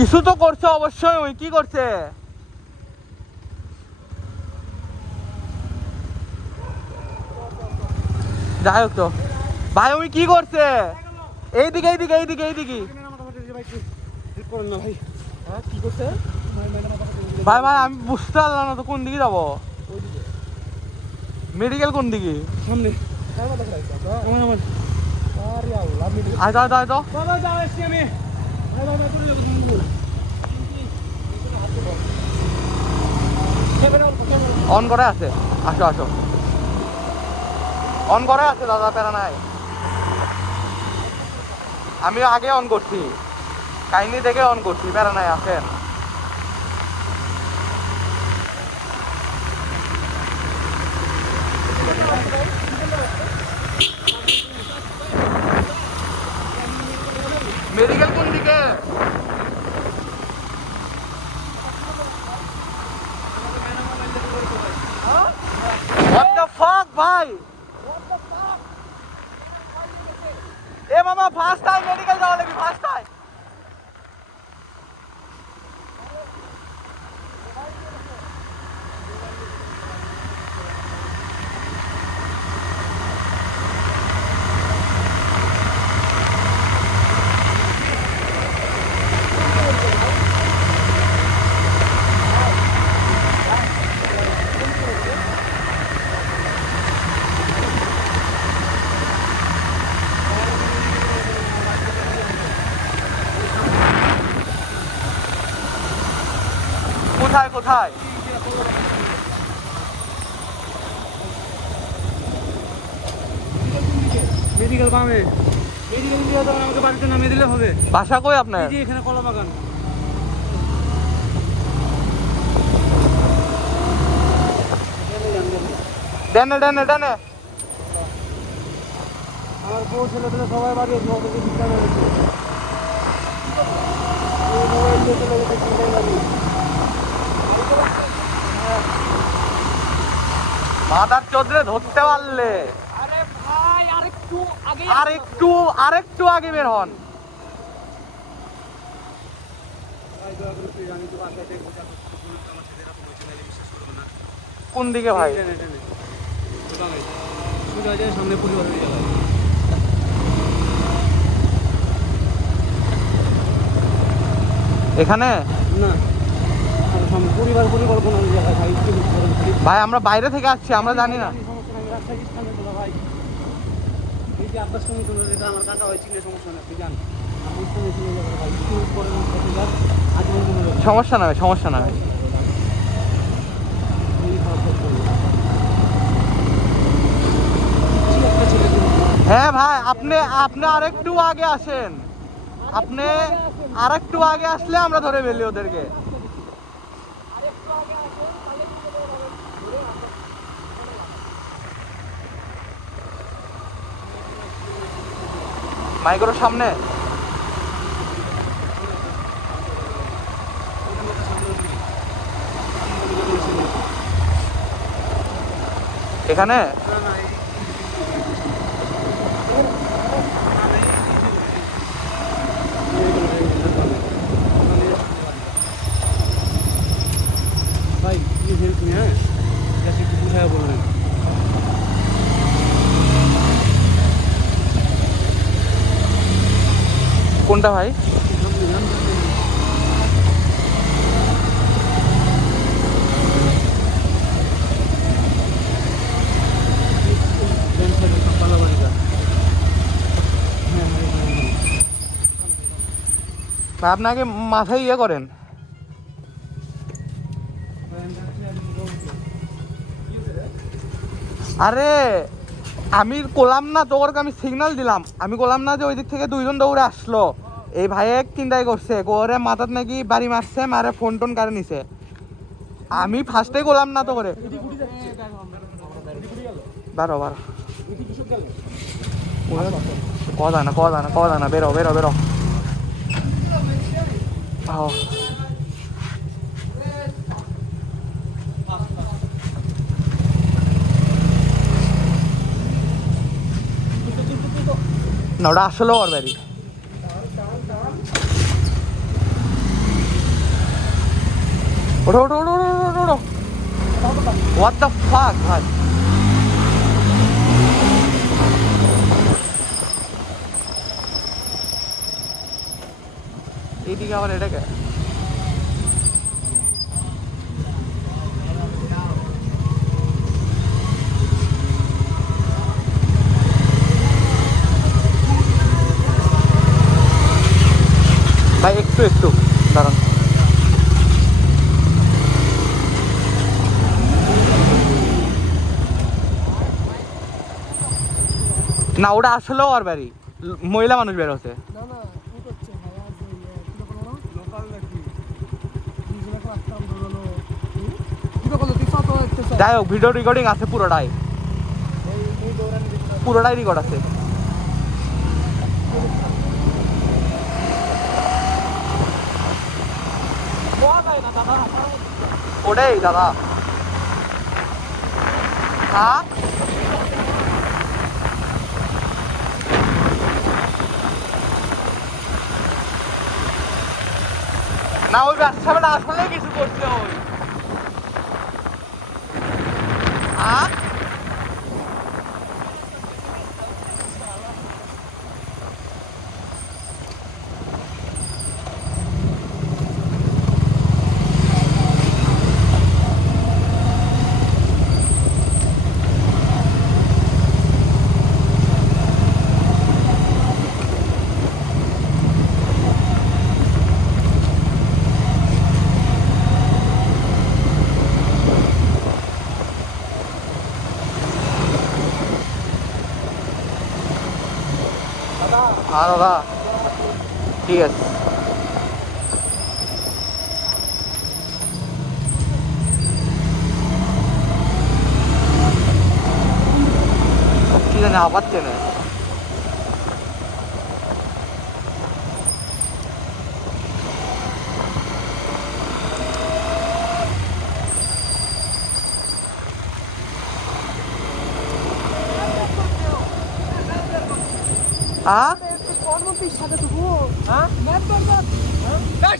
কিছু তো করছে অবশ্যই। ওই কি করছে? যাই হোক তো ভাই, ওই কি করছে? এইদিকে এইদিকে এইদিকে এইদিকে ভাই ভাই, আমি বুঝতে পারলাম না তো কোন দিকে যাবো। মেডিকেল কোন দিকে? সামনে আয় তো আয় তো। অন করে আছে, আসো আসো। অন করে আছে দাদা, প্যারা নাই। আমি আগে অন করছি, কাহিনী দেখে অন করছি, প্যারা নাই, আসেন। মেডিকেল কোন দিকে? What the fuck ভাই? এ মামা ফার্স্ট টাইম মেডিকেল যাওয়া লাগি, ফার্স্ট টাইম। কোথায় কোথায়? মেডিকেল বামে। মেডিকেল দিয়ে তো আমাকে বাড়িতে নামিয়ে দিলে হবে। বাসা কই আপনার? এই যে এখানে কলা বাগান। ডানে ডানে ডানে। আমার বউ ছেলে পেলে সবাই বাড়ি আছে, ওদেরকে শিক্ষা দিয়েছে। মোবাইল দিয়ে চলে গেছে চিন্তাই বাড়ি। মাদার চোদরে ধরতে পারলে। আরে ভাই আরেকটু আগে, আরেকটু আগে বের হন। কোন দিকে ভাই? সামনে পরিবার এখানে না, পরিবার পরিকল্পনা জায়গায় ভাই। ভাই আমরা বাইরে থেকে আসছি, আমরা জানি না। আমার কাকা হয় চিনে, সমস্যা না, তুই জান। সমস্যা নয়, সমস্যা নয়। হ্যাঁ ভাই, আপনি আপনি আরেকটু আগে আসেন। আপনি আরেকটু আগে আসলে আমরা ধরে ফেলি ওদেরকে। মাইক্রোর সামনে এখানে ভাই তুমি, হ্যাঁ একটু বুঝায় বলবেন। কোনটা ভাই? আপনাকে মাথায় ইয়ে করেন। আরে আমি করলাম না তোকে, আমি সিগন্যাল দিলাম, আমি করলাম না যে ওই দিক থেকে দুইজন দৌড়ে আসলো। এই ভাইয়ে চিন্তাই করছে, করে মাথার নাকি বাড়ি মারছে, মারে ফোন টোন কারে নিছে। আমি ফার্স্টে করলাম না তো করে। বারো বারো কথা না বেরো বেরো বেরো। না ওটা আসলেও ওর বাড়ি। ওঠো ওঠো ওঠো ওঠো ওঠো ওঠো হোয়াট দ্য ফাক ভাই এইদিকে আবার এটাকে ভাই একটু একটু দাঁড়ান না ওটা আসলেও আর বাড়ি মহিলা মানুষ বের হচ্ছে না না ই করছে ভাই আজ কি বলো লোকাল নাকি? ডিজেল একটা বলো কি বলো তুই ফটো করতেছ যাই হোক ভিডিও রেকর্ডিং আছে পুরোটাই এই দৌড়ানি দিতে পুরোটাই রেকর্ড আছে ওটাই দাদা হ্যাঁ না ওই ব্যবসাটা আসলে কিছু করছে ওই হ্যাঁ হ্যাঁ দাদা ঠিক আছে কি জানি আবার চেনে হ্যাঁ কর্মপির সাথে দেবো হ্যাঁ? ম্যাপ দরকার